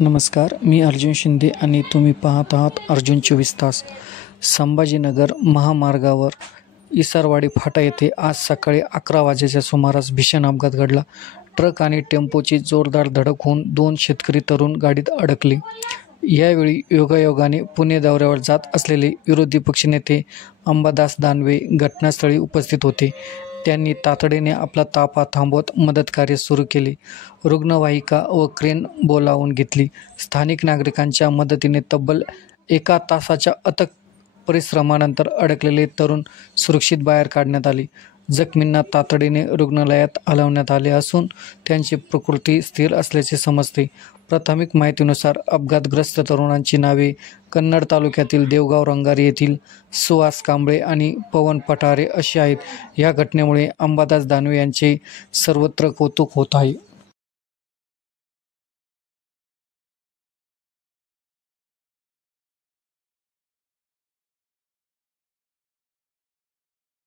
नमस्कार, मी अर्जुन शिंदे आणि तुम्ही पाहत आहात अर्जुन 24 तास. संभाजीनगर महामार्गावर इसरवाडी फाटा येथे आज सकाळी 11 वाजेच्या सुमारास भीषण अपघात घडला. ट्रक आणि टेम्पोची जोरदार धडक होऊन 2 शेतकरी तरुण गाडीत अडकले. यावेळी योगायोगाने पुणे दौऱ्यावर जात असलेले विरोधी पक्षनेते अंबादास दानवे घटनास्थळी उपस्थित होते. त्यांनी तातडीने आपला ताफा थांबवत मदतकार्य सुरू केले. रुग्णवाहिका व क्रेन बोलावून घेतली. स्थानिक नागरिकांच्या मदतीने तब्बल 1 तासाच्या अथक परिश्रमानंतर अडकलेले तरुण सुरक्षित बाहेर काढण्यात आले. जखमींना तातडीने रुग्णालयात हलवण्यात आले असून त्यांची प्रकृती स्थिर असल्याचे समजते. प्राथमिक माहितीनुसार अपघातग्रस्त तरुणांची नावे कन्नड तालुक्यातील देवगाव रंगारी येथील सुहास कांबळे आणि पवन पठारे अशी आहेत. या घटनेमुळे अंबादास दानवे यांचे सर्वत्र कौतुक होत आहे.